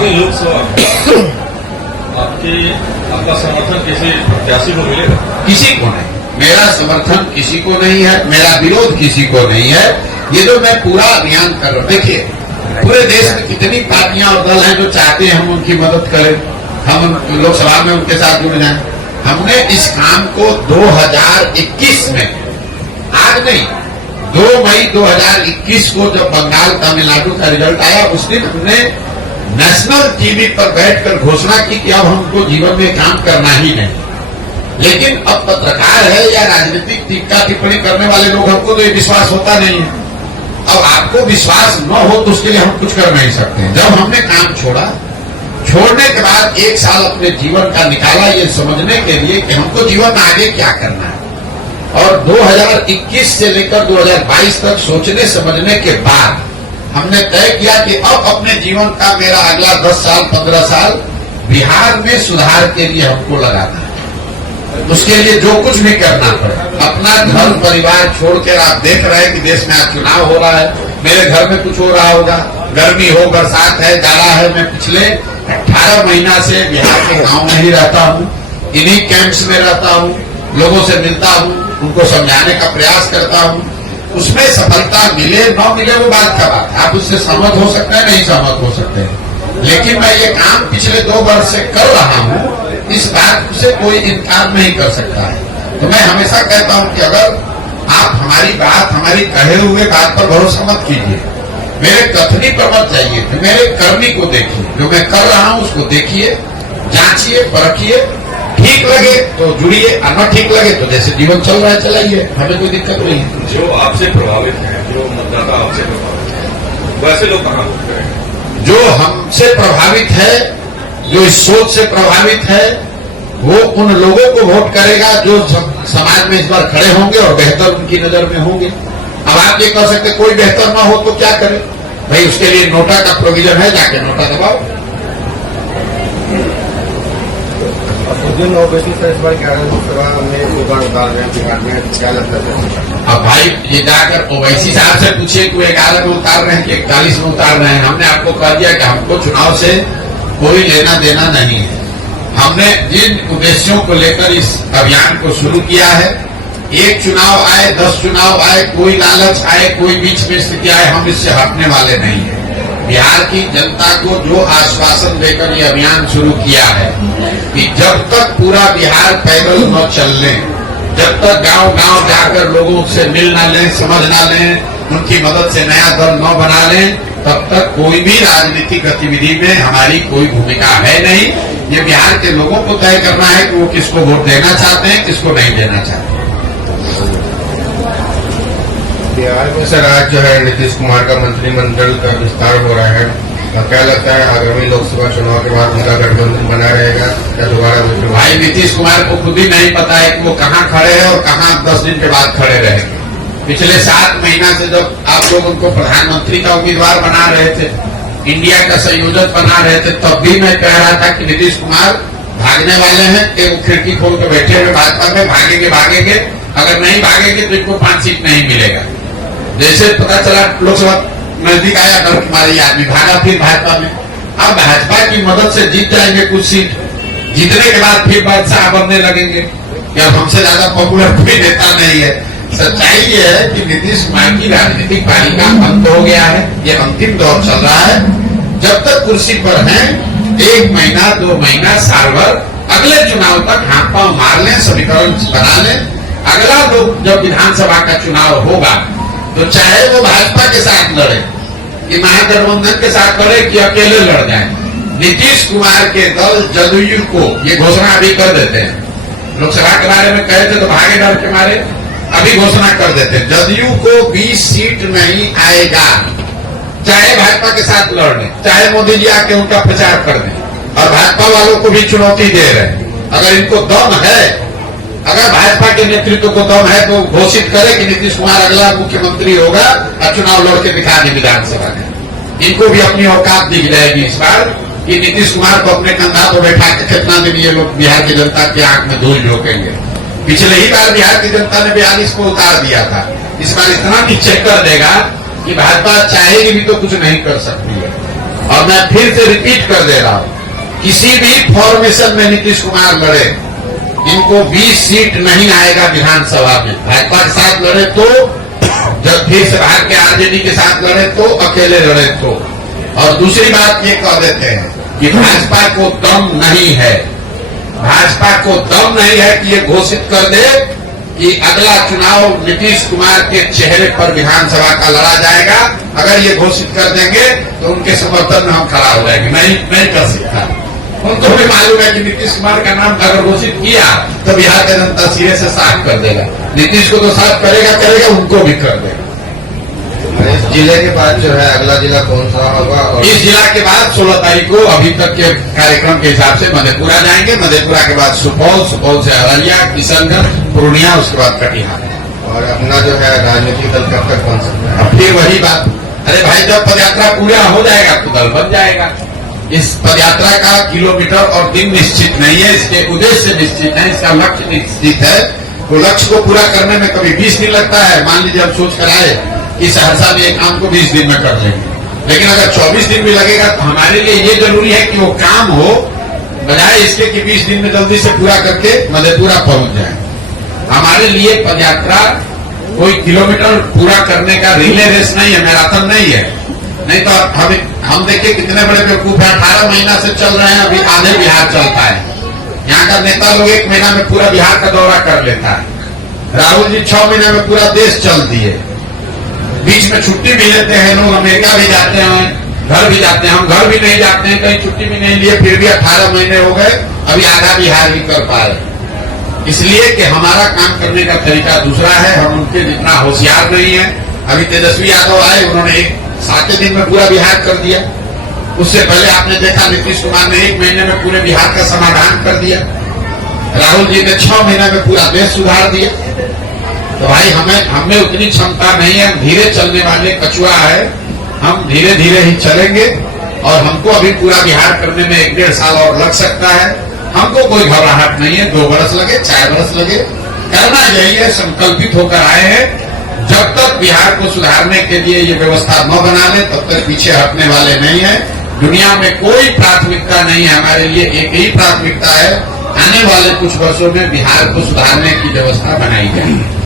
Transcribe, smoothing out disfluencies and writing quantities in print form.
आगामी लोकसभा आपका समर्थन किसी प्रत्याशी को मिलेगा? किसी को नहीं। मेरा समर्थन किसी को नहीं है, मेरा विरोध किसी को नहीं है। ये जो मैं पूरा अभियान कर रहा हूँ, देखिए पूरे देश में कितनी पार्टियां और दल हैं जो चाहते हैं हम उनकी मदद करें, हम लोकसभा में उनके साथ जुड़ जाएं। हमने इस काम को 2021 में, आज नहीं, 2 मई 2021 को जब बंगाल तमिलनाडु का रिजल्ट आया, उस दिन हमने नेशनल टीवी पर बैठकर घोषणा की कि अब हमको जीवन में काम करना ही नहीं। लेकिन अब पत्रकार है या राजनीतिक टीका टिप्पणी करने वाले लोग, हमको तो ये विश्वास होता नहीं है। अब आपको विश्वास न हो तो उसके लिए हम कुछ कर नहीं सकते। जब हमने काम छोड़ा, छोड़ने के बाद 1 साल अपने जीवन का निकाला ये समझने के लिए कि हमको जीवन में आगे क्या करना है, और 2021 से लेकर 2022 तक सोचने समझने के बाद हमने तय किया कि अब अपने जीवन का मेरा अगला 10 साल 15 साल बिहार में सुधार के लिए हमको लगाना है। उसके लिए जो कुछ भी करना पड़े, अपना घर परिवार छोड़कर, आप देख रहे हैं कि देश में आज चुनाव हो रहा है, मेरे घर में कुछ हो रहा होगा, गर्मी हो, बरसात है, जाड़ा है, मैं पिछले 18 महीना से बिहार के गांव में ही रहता हूँ, इन्हीं कैंप्स में रहता हूँ, लोगों से मिलता हूँ, उनको समझाने का प्रयास करता हूँ। उसमें सफलता मिले न मिले वो बात का बात है, आप उससे सहमत हो सकते हैं, नहीं सहमत हो सकते हैं, लेकिन मैं ये काम पिछले 2 वर्ष से कर रहा हूँ, इस बात से कोई इनकार नहीं कर सकता है। तो मैं हमेशा कहता हूँ कि अगर आप हमारी बात, हमारी कहे हुए बात पर भरोसा मत कीजिए, मेरे कथनी पर मत जाइए, मेरे करनी को देखिए, जो मैं कर रहा हूँ उसको देखिए, जांचिए, परखिए, ठीक लगे तो जुड़िए, और न ठीक लगे तो जैसे जीवन चल रहा है चलाइए, हमें कोई दिक्कत नहीं है। जो आपसे प्रभावित है, जो मतदाता आपसे प्रभावित है, वैसे लोग कहाँ वोट करेंगे? जो हमसे प्रभावित है, जो इस सोच से प्रभावित है, वो उन लोगों को वोट करेगा जो समाज में इस बार खड़े होंगे और बेहतर उनकी नजर में होंगे। अब आप ये कह सकते कोई बेहतर ना हो तो क्या करे भाई, उसके लिए नोटा का प्रोविजन है, जाके नोटा दबाओ। क्या लगता है? अब भाई ये जाकर ओवैसी साहब से पूछिए कि 11 में उतार रहे हैं कि 41 में उतार रहे हैं। हमने आपको कह दिया कि हमको चुनाव से कोई लेना देना नहीं है। हमने जिन उद्देश्यों को लेकर इस अभियान को शुरू किया है, एक चुनाव आए, 10 चुनाव आए, कोई लालच आए, कोई बीच में स्थिति आए, हम इससे हटने वाले नहीं है। बिहार की जनता को जो आश्वासन देकर ये अभियान शुरू किया है कि जब तक पूरा बिहार पैदल न चल ले, जब तक गांव-गांव जाकर लोगों से मिल ना लें, समझ ना लें, उनकी मदद से नया दल न बना लें, तब तक कोई भी राजनीतिक गतिविधि में हमारी कोई भूमिका है नहीं। ये बिहार के लोगों को तय करना है कि वो किसको वोट देना चाहते हैं, किसको नहीं देना चाहते हैं। बिहार में सर आज जो है नीतीश कुमार का मंत्रिमंडल का विस्तार हो रहा है, और क्या लगता है आगामी लोकसभा चुनाव के बाद उनका गठबंधन बना रहेगा या दोबारा? भाई नीतीश कुमार को खुद ही नहीं पता है कि वो कहाँ खड़े हैं और कहाँ 10 दिन के बाद खड़े रहेंगे। पिछले 7 महीना से जब आप लोग उनको प्रधानमंत्री का उम्मीदवार बना रहे थे, इंडिया का संयोजक बना रहे थे, तब भी मैं कह रहा था कि नीतीश कुमार भागने वाले हैं कि वो खिड़की खोल के बैठे हुए भाजपा में भागेंगे, अगर नहीं भागेंगे तो इनको 5 सीट नहीं मिलेगा। जैसे पता चला लोकसभा नजदीक आया, डर के मारे आदमी भागा फिर भाजपा में। अब भाजपा की मदद से जीत जाएंगे कुछ सीट, जीतने के बाद फिर बादशाह बनने लगेंगे कि अब हमसे ज्यादा पॉपुलर कोई नेता नहीं है। सच्चाई ये है कि नीतीश कुमार की राजनीतिक पारी का अंत हो गया है, ये अंतिम दौर चल रहा है। जब तक कुर्सी पर हैं, 1 महीना 2 महीना साल भर, अगले चुनाव तक हाथ पांव मार लें, समीकरण बना लें। अगला लोग जब विधानसभा का चुनाव होगा तो चाहे वो भाजपा के साथ लड़े, कि महागठबंधन के साथ लड़े, कि अकेले लड़ जाए, नीतीश कुमार के दल जदयू को ये घोषणा अभी कर देते हैं। लोकसभा के बारे में कहे थे तो भागे डर के मारे, अभी घोषणा कर देते हैं जदयू को 20 सीट नहीं आएगा, चाहे भाजपा के साथ लड़ लें, चाहे मोदी जी आके उनका प्रचार कर दें। और भाजपा वालों को भी चुनौती दे रहे हैं, अगर इनको दम है, अगर भाजपा के नेतृत्व को दम है तो घोषित करे कि नीतीश कुमार अगला मुख्यमंत्री होगा और चुनाव लड़ के दिखा दे विधानसभा में। इनको भी अपनी औकात दिख जाएगी इस बार कि नीतीश कुमार को अपने कंधा पर बैठा के कितना दिन ये लोग बिहार की जनता की आंख में धूल झोंकेंगे। पिछले ही बार बिहार की जनता ने 42 को उतार दिया था, इस बार इतना नीचे कर देगा कि भाजपा चाहेगी भी तो कुछ नहीं कर सकती है। और मैं फिर से रिपीट कर दे रहा हूं, किसी भी फॉर्मेशन में नीतीश कुमार लड़े, इनको 20 सीट नहीं आएगा विधानसभा में। भाजपा के साथ लड़े तो, जब फिर से भाग के आरजेडी के साथ लड़े तो, अकेले लड़े तो। और दूसरी बात ये कह देते हैं कि भाजपा को दम नहीं है, भाजपा को दम नहीं है कि ये घोषित कर दे कि अगला चुनाव नीतीश कुमार के चेहरे पर विधानसभा का लड़ा जाएगा। अगर ये घोषित कर देंगे तो उनके समर्थन में हम खड़ा हो जाएंगे। नहीं कर सकता। उनको भी मालूम है कि नीतीश कुमार का नाम अगर घोषित किया तो बिहार का जनता सिरे से साफ कर देगा। नीतीश को तो साफ करेगा, उनको भी कर देगा। इस जिले के बाद जो है अगला जिला कौन सा होगा? और इस जिला के बाद 16 तारीख को अभी तक के कार्यक्रम के हिसाब से मधेपुरा जाएंगे, मधेपुरा के बाद सुपौल, सुपौल से अररिया, किशनगंज, पूर्णिया, उसके बाद कटिहार। और अपना जो है राजनीतिक दल कब तक बन सकता है? अब फिर वही बात, अरे भाई जब पदयात्रा पूरा हो जाएगा तो दल बन जाएगा। इस पदयात्रा का किलोमीटर और दिन निश्चित नहीं है, इसके उद्देश्य निश्चित है, इसका लक्ष्य निश्चित है। तो लक्ष्य को पूरा करने में कभी 20 दिन लगता है। मान लीजिए हम सोच कर आए कि सहरसा में एक काम को 20 दिन में कर लेंगे, लेकिन अगर 24 दिन भी लगेगा तो हमारे लिए ये जरूरी है कि वो काम हो, बजाय इसके कि 20 दिन में जल्दी से पूरा करके मधेपुरा पहुंच जाए। हमारे लिए पदयात्रा कोई किलोमीटर पूरा करने का रिले रेस नहीं है, मैराथन नहीं है। नहीं तो हम देखिए कितने बड़े बेवकूफ है, 18 महीना से चल रहे हैं, अभी आधे बिहार चलता है। यहाँ का नेता लोग 1 महीना में पूरा बिहार का दौरा कर लेता है। राहुल जी 6 महीने में पूरा देश चल दिए। बीच में छुट्टी भी लेते हैं लोग, अमेरिका भी जाते हैं, घर भी जाते हैं। हम घर भी नहीं जाते हैं, कहीं छुट्टी भी नहीं लिए, फिर भी 18 महीने हो गए, अभी आधा बिहार ही कर पा रहे। इसलिए कि हमारा काम करने का तरीका दूसरा है, हम उनके जितना होशियार नहीं है। अभी तेजस्वी यादव आए, उन्होंने 7 दिन में पूरा बिहार कर दिया। उससे पहले आपने देखा नीतीश कुमार ने 1 महीने में पूरे बिहार का समाधान कर दिया। राहुल जी ने 6 महीने में पूरा देश सुधार दिया। तो भाई हमें उतनी क्षमता नहीं है, हम धीरे चलने वाले कछुआ है, हम धीरे धीरे ही चलेंगे। और हमको अभी पूरा बिहार करने में 1-1.5 साल और लग सकता है। हमको कोई घबराहट नहीं है, 2 बरस लगे, 4 बरस लगे, करना यही है, संकल्पित होकर आए हैं। जब तक बिहार को सुधारने के लिए ये व्यवस्था न बना ले तब तक पीछे हटने वाले नहीं है। दुनिया में कोई प्राथमिकता नहीं है, हमारे लिए एक ही प्राथमिकता है, आने वाले कुछ वर्षों में बिहार को सुधारने की व्यवस्था बनाई जाएगी।